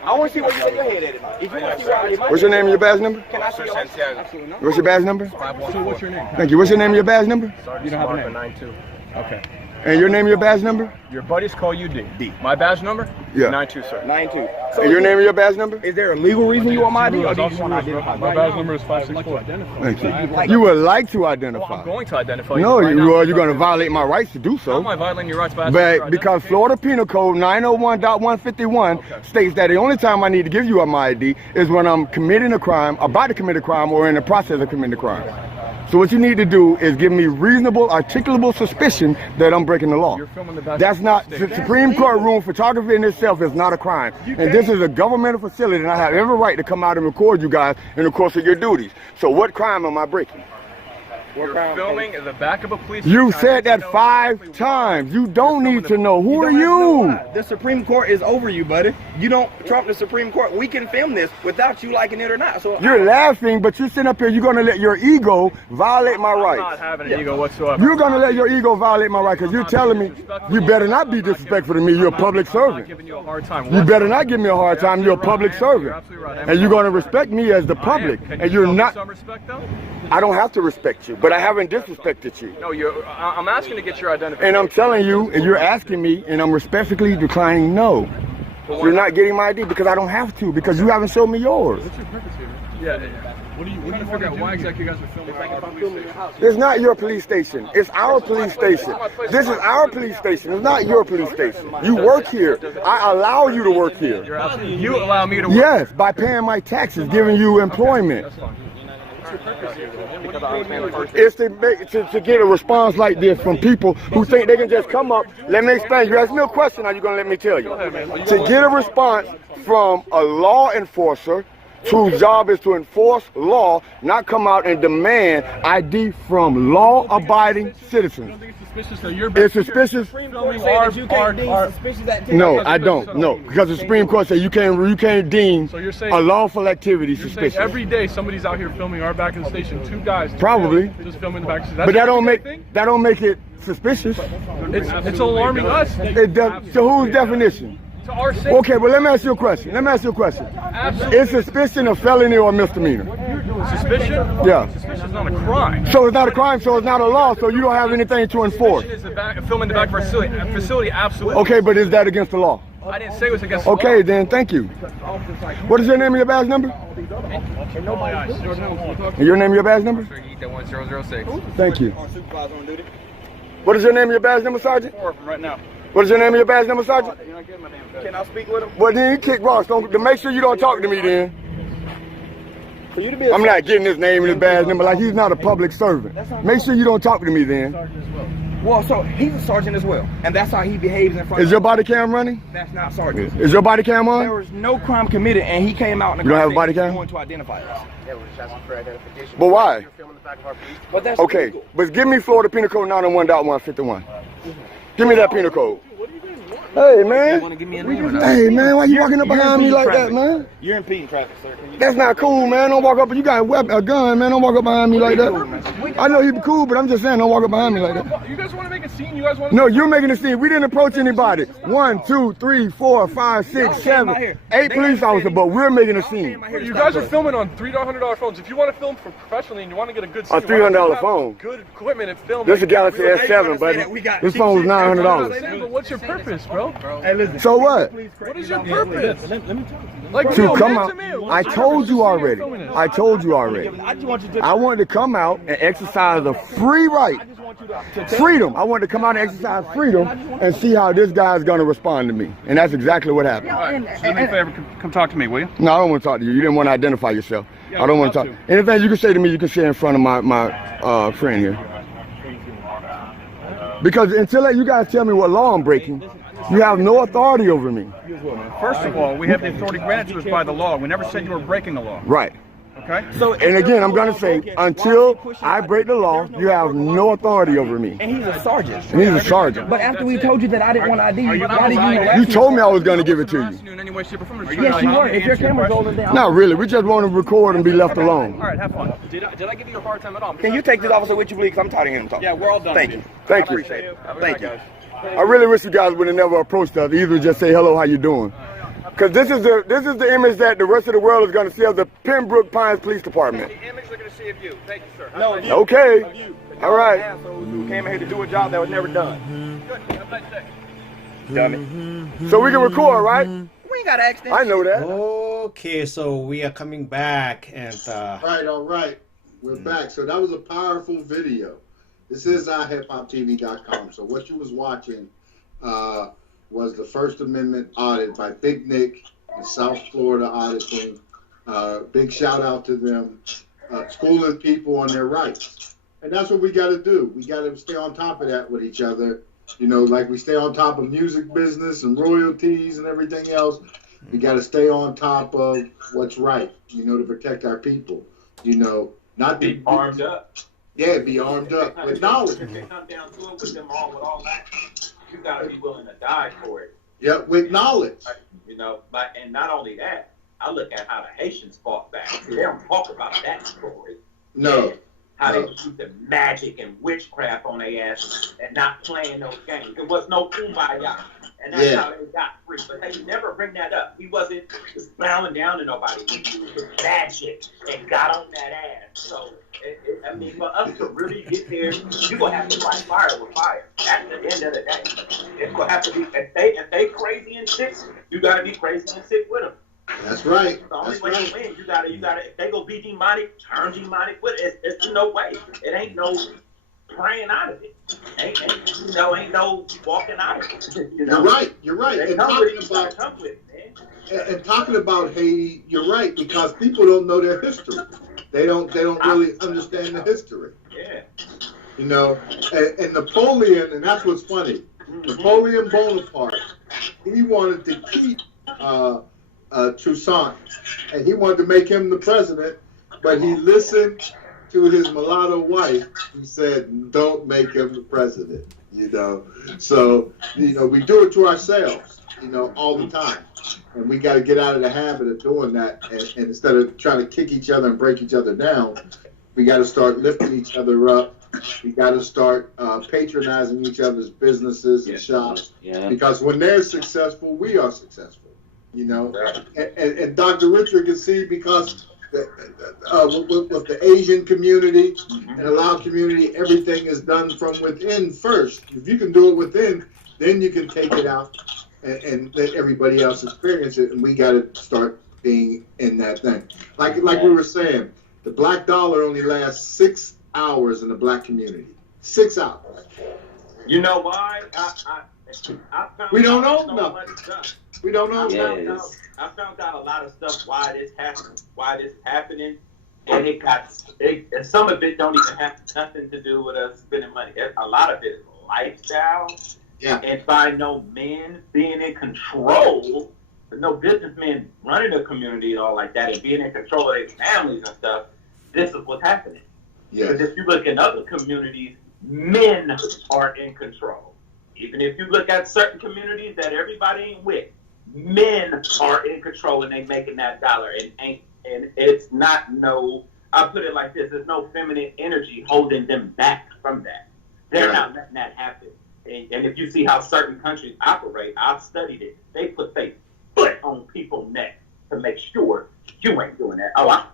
I want to see where you set your head at. If you want to see where I did my What's your name and your badge number? Can I see your license? Absolutely not. What's your badge number? So what's your name? Thank you. What's your name and your badge number? You don't have a name. 92. Okay. And your name and your badge number? Your buddies call you D. D. My badge number? Yeah. 92, sir. 92. So and your name and your badge number? Is there a legal reason you want my ID, or do you just want to identify? My badge number is 564. Thank you. You would like to identify. Well, I'm going to identify you. No, right you're going to violate my rights to do so. How am I violating your rights? But because Florida Penal Code 901.151 states that the only time I need to give you my ID is when I'm committing a crime, about to commit a crime, or in the process of committing a crime. So what you need to do is give me reasonable, articulable suspicion that I'm breaking the law. That's not, the Supreme Court room photography in itself is not a crime. And this is a governmental facility, and I have every right to come out and record you guys in the course of your duties. So what crime am I breaking? You're filming in the back of a police. You said that 5 times. You don't need to know. Who are you? The Supreme Court is over you, buddy. You don't trump the Supreme Court. We can film this without you liking it or not. So you're laughing, but you're sitting up here. You're going to let your ego violate my rights. I'm not having an ego whatsoever. You're going to let your ego violate my rights because you're telling me you better not be disrespectful to me. You're a public servant. I'm not giving you a hard time. You better not give me a hard time. You're a public servant. And you're going to respect me as the public. And you're not. Some respect, though? I don't have to respect you, but I haven't disrespected you. No, I'm asking to get your identification. And I'm telling you, and you're asking me, and I'm respectfully declining no. You're not getting my ID because I don't have to, because you haven't shown me yours. What's your purpose here? Yeah. What are you trying to figure out why exactly you guys are filming our police station? It's not your police station. It's our police station. This is our police station. It's not your police station. You work here. I allow you to work here. You allow me to work? Yes, by paying my taxes, giving you employment. That's fine. It's to get a response like this from people who think they can just come up. Let me explain. You ask me a question, are you going to let me tell you? To get a response from a law enforcer whose job is to enforce law, not come out and demand ID from law-abiding citizens. It's suspicious. No, I don't. No, because the Supreme Court said you can't deem a lawful activity suspicious. Every day somebody's out here filming our back of the station. 2 guys. Probably. Just filming the back of the station. But that don't make it suspicious. It's alarming us. So whose definition? To our safety. Okay, well let me ask you a question. Absolutely. Is suspicion a felony or a misdemeanor? Suspicion? Yeah. Suspicion is not a crime. So it's not a crime, so it's not a law, so you don't have anything to enforce. Suspicion is filming the back of our facility, absolutely. Okay, but is that against the law? I didn't say it was against the law. Okay, then thank you. What is your name and your badge number? And nobody's doing it. And your name and your badge number? That 1006. Thank you. Supervisor on duty. What is your name and your badge number, Sergeant? 4 of them right now. What is your name and your badge number, Sergeant? You're not getting my damn badge. Can I speak with him? Well, then you kick rocks. Don't, to make sure you don't talk to me then. For you to be I'm not getting his name and his badge number like he's not a public servant. Make sure you don't talk to me then. Well, so he's a sergeant as well, and that's how he behaves in front of Is your body cam running? That's not sergeant. Is your body cam on? There was no crime committed, and he came out in the You don't have a car body saying cam? he wanted to identify us. But why? But that's Okay, illegal. but give me Florida Penal Code 901.151. Give me that penal code. Hey, man. Want to give me a name or not? Hey, man, why you walking up You're behind me impeding like that, traffic. man? You're impeding traffic, sir. Can you- That's not cool, man. Don't walk up. You got a gun, man. Don't walk up behind me like that. I know you be cool, but I'm just saying, don't walk up behind me like that. You guys want to make a scene? You guys want to? No, you're making a scene. We didn't approach anybody. 1, 2, 3, 4, 5, 6, 7, 8 police officers, but we're making a scene. You guys are filming on $300 phones. If you want to film professionally and you want to get a good scene, A $300 have phone. good equipment and film. This is a Galaxy S7, buddy. This phone was $900. But what's your purpose, bro? Hey, listen. So what? What is your purpose? Let me talk to you. Like, To real, come get out. to me. I told you already. I told you already. I just want you to. I wanted to come out and exercise a free right. Freedom. I wanted to come out and exercise freedom and see how this guy's going to respond to me. And that's exactly what happened. All right, do me a favor. Come talk to me, will you? No, I don't want to talk to you. You didn't want to identify yourself. Yeah, I don't want to I'd talk. love Anything you can say to me, you can say in front of my friend here. Because until you guys tell me what law I'm breaking, you have no authority over me. First of all, we have the authority granted to us by the law. We never said you were breaking the law. Right. Okay? So, And again, I'm going to say, until I break the law, you have no authority over me. and he's a sergeant. And he's a sergeant. But after we told you that I didn't want ID, why did you harass You me? told me I was going to give it to you. In any way, shape, or form. Yes, you were. If your camera's rolling down. Not really. We just want to record and be left alone. All right, have fun. Did I give you a hard time at all? Can you take this officer with you, please? 'Cause I'm tired of hearing him talk. Yeah, we're all done. Thank you. Thank you. Appreciate it. Thank you. I really wish you guys would have never approached us. Either just say hello, how you doing? Because this is the image that the rest of the world is going to see of the Pembroke Pines Police Department. The image they're going to see of you. Thank you, sir. No, Okay. All right. assholes who came here to do a job that was never done. Good. Have a nice day. Dummy. So we can record, right? We ain't got to ask them. I know that. Okay, so we are coming back, and All right. We're back. So that was a powerful video. This is iHipHopTV.com. So what you was watching was the First Amendment audit by Big Nick and South Florida Audit Team. Big shout out to them, schooling people on their rights. And that's what we got to do. We got to stay on top of that with each other. You know, like we stay on top of music business and royalties and everything else. We got to stay on top of what's right, you know, to protect our people. You know, not Be armed up. Yeah, be armed up with knowledge. If they come down to it with them all with all that, you gotta be willing to die for it. Yeah, with knowledge. You know, but and not only that, I look at how the Haitians fought back. They don't talk about that story. No. How they used the magic and witchcraft on their asses and not playing those games. There was no kumbaya. And that's how they got free. But they never bring that up. He wasn't just bowing down to nobody. He used his magic and got on that ass. So, I mean, for us to really get there, you're going to have to fight fire with fire. At the end of the day. It's going to have to be, if they crazy and sick, you got to be crazy and sick with them. That's right. The only That's way right. to win, you gotta, if they go be demonic, turn demonic with it. It's no way. It ain't no praying out of it. Ain't no walking out of it. You know? You're right. They And come talking with it, about come with it, man. and talking about Haiti, you're right, because people don't know their history. They don't really understand the history. Yeah. You know, and Napoleon, and that's what's funny. Napoleon Bonaparte, he wanted to keep Toussaint, and he wanted to make him the president, but he listened to his mulatto wife, who said, "Don't make him the president." You know, so you know we do it to ourselves, you know, all the time, and we got to get out of the habit of doing that. And instead of trying to kick each other and break each other down, we got to start lifting each other up. We got to start patronizing each other's businesses and shops, because when they're successful, we are successful. You know, and Dr. Richard can see, because with the Asian community and the Lao community, everything is done from within first. If you can do it within, then you can take it out and let everybody else experience it. And we got to start being in that thing. Like we were saying, the black dollar only lasts 6 hours in the black community. 6 hours. You know why? I found We don't out know so nothing. much stuff. We don't know. I found out a lot of stuff why this is happening, and and some of it don't even have nothing to do with us spending money. A lot of it is lifestyle, and by no men being in control, no businessmen running a community and all like that, and being in control of their families and stuff. This is what's happening. Because if you look in other communities, men are in control. Even if you look at certain communities that everybody ain't with, men are in control and they making that dollar, and it's not I put it like this: there's no feminine energy holding them back from that. They're not letting that happen. And if you see how certain countries operate, I've studied it. They put their foot on people's neck to make sure you ain't doing that. Oh, I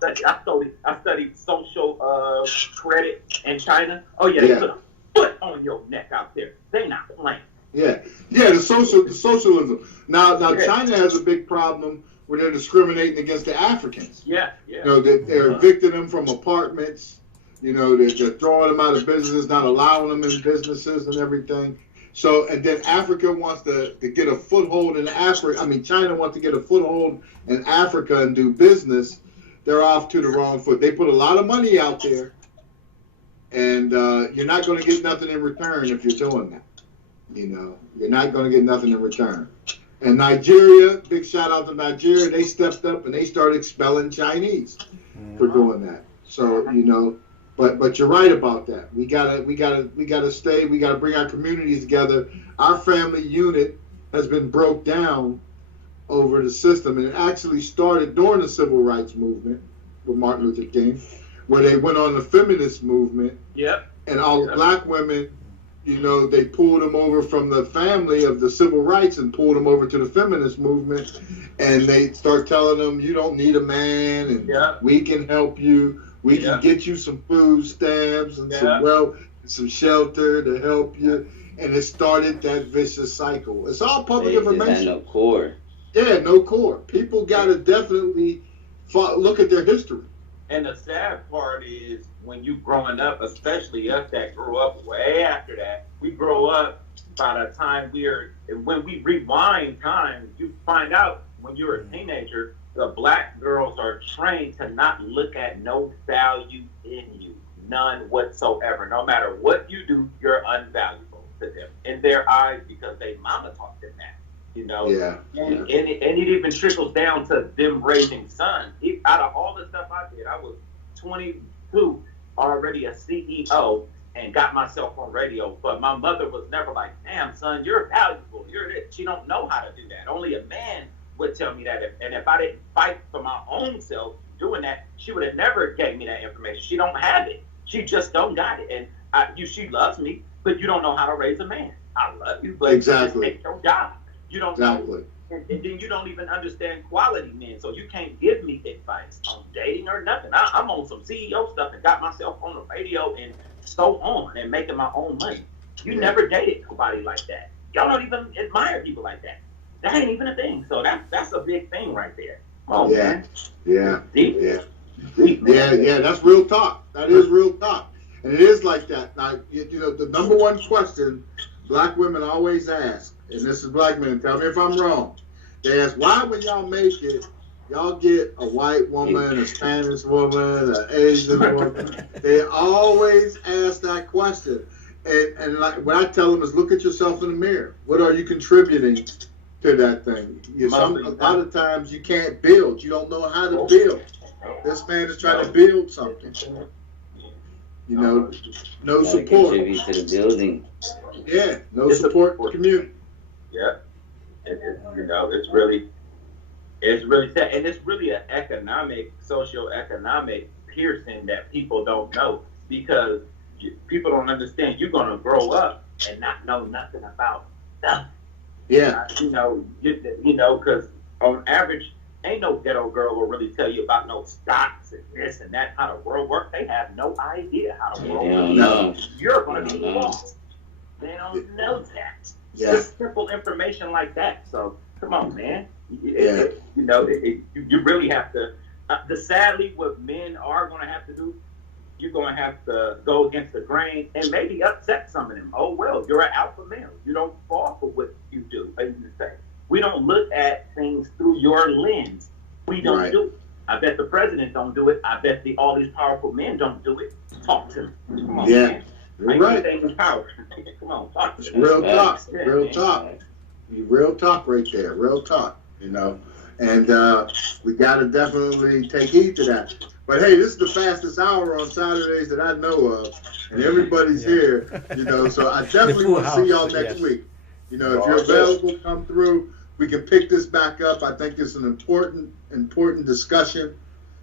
studied social credit in China. Oh yeah, they put a foot on your neck out there. They not playing. The socialism. Now China has a big problem where they're discriminating against the Africans. You know, they're evicting them from apartments. You know, they're throwing them out of business, not allowing them in businesses and everything. So, and then Africa wants to get a foothold in Africa. I mean, China wants to get a foothold in Africa and do business. They're off to the wrong foot. They put a lot of money out there, and you're not going to get nothing in return if you're doing that. You know, you're not going to get nothing in return. And Nigeria, big shout out to Nigeria. They stepped up and they started expelling Chinese for doing that. So, you know, but you're right about that. We gotta stay. We gotta bring our communities together. Our family unit has been broke down over the system, and it actually started during the civil rights movement with Martin Luther King, where they went on the feminist movement. And all the black women, you know, they pulled them over from the family of the civil rights and pulled them over to the feminist movement, and they start telling them, you don't need a man, and we can help you. We can get you some food stamps and some shelter to help you. And it started that vicious cycle. It's all public information. No core. No core. People got to definitely look at their history. And the sad part is when you growing up, especially us that grew up way after that, we grow up by the time when we rewind time, you find out when you're a teenager, the black girls are trained to not look at no value in you, none whatsoever. No matter what you do, you're unvaluable to them in their eyes because they mama taught them that, you know. And it even trickles down to them raising sons. Out of all the stuff I did, I was 22, already a CEO, and got myself on radio. But my mother was never like, "Damn, son, you're valuable. You're this." She don't know how to do that. Only a man would tell me that, and if I didn't fight for my own self doing that, she would have never gave me that information. She don't have it. She just don't got it. And she loves me, but you don't know how to raise a man. I love you, but take your job. You don't know, and then you don't even understand quality men, so you can't give me advice on dating or nothing. I'm on some CEO stuff and got myself on the radio and so on and making my own money. You never dated nobody like that. Y'all don't even admire people like that. That ain't even a thing. So that's a big thing right there. Man. That's real talk. That is real talk. And it is like that. Now, you know, the number one question black women always ask, and this is black men, tell me if I'm wrong. They ask, why when y'all make it, y'all get a white woman, a Spanish woman, an Asian woman? They always ask that question. And like what I tell them is look at yourself in the mirror. What are you contributing to that thing? A lot of times you can't build. You don't know how to build. This man is trying to build something. You know, no support. Contribute to the building. No support for community. You know, it's really sad, and it's really an socio-economic piercing that people don't know because people don't understand. You're gonna grow up and not know nothing about stuff. You know, because on average, ain't no ghetto girl will really tell you about no stocks and this and that, how the world works. They have no idea how the world works. You're going to be lost. They don't know that. Just simple information like that. So, come on, man. You really have to. Sadly, what men are going to have to do, you're going to have to go against the grain and maybe upset some of them. Oh, well, you're an alpha male. You don't fall for what you do. We don't look at things through your lens. We don't do it. I bet the president don't do it. I bet all these powerful men don't do it. Talk to them. Come on, man. You're right. Power. Come on, talk to them. Real talk. Real talk. Real talk right there. Real talk, And we got to definitely take heed to that. But hey, this is the fastest hour on Saturdays that I know of, and everybody's here, So I definitely want to see y'all next week. If you're available, come through. We can pick this back up. I think it's an important discussion,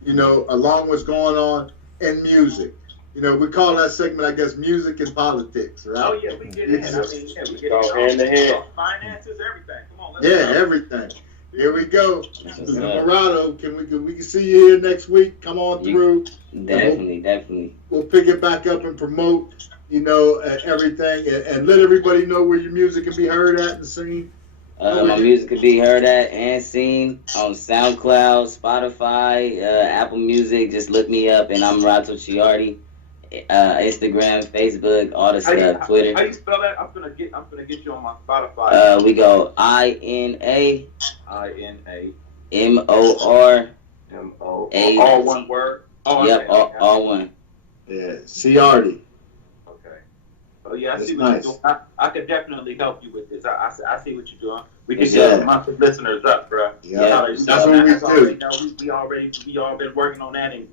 along what's going on in music. We call that segment, I guess, music and politics, right? Oh yeah, we get in. We get in. Hand to hand. Finances, everything. Come on, let's go. Everything. Here we go. Inamorato, can we see you here next week? Come on through. Definitely. We'll pick it back up and promote, everything, and let everybody know where your music can be heard at and seen. My music can be heard at and seen on SoundCloud, Spotify, Apple Music. Just look me up, and I'm Rato Ciardi. Instagram, Facebook, all the stuff, Twitter. How you spell that? I'm gonna get you on my Spotify. We go INAMOR all one word. All one. Yeah, Ciardi. Okay. Oh yeah, I see what you're doing. I could definitely help you with this. I see what you're doing. We can get monthly listeners up, bro. Yeah, that's what we do. We all been working on that, and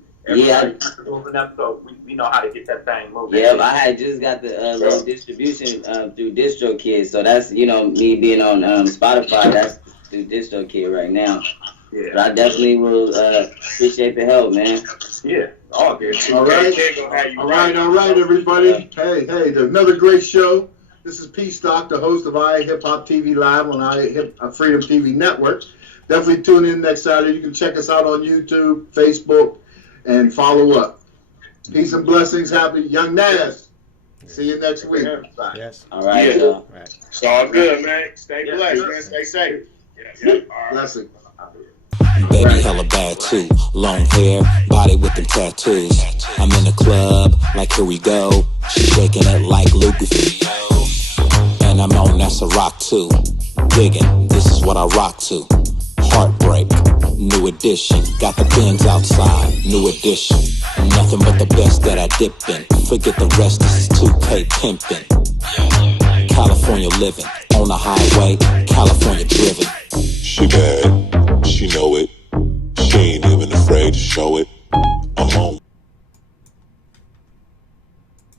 moving up, so we know how to get that thing moving. Yeah, I had just got the little distribution through DistroKid, so that's me being on Spotify. That's through DistroKid right now. Yeah, but I definitely will appreciate the help, man. Yeah, all good. All right, everybody. Hey, another great show. This is P Stock, the host of iHipHopTV Live on iFreedomTV Network. Definitely tune in next Saturday. You can check us out on YouTube, Facebook, and follow up. Peace and blessings. Happy Young Nas. See you next week. Yes. All right. It's all good, man. Stay blessed, man. Stay safe. Blessing. Baby hella bad too. Long hair, body with them tattoos. I'm in the club, like here we go. She's shaking it like Lucas. And I'm on that's a rock too. Digging, this is what I rock to. Heartbreak, new edition. Got the Benz outside, new edition. Nothing but the best that I dip in. Forget the rest, this is 2K pimping. California living, on the highway, California driven. She bad, she know it. She ain't even afraid to show it.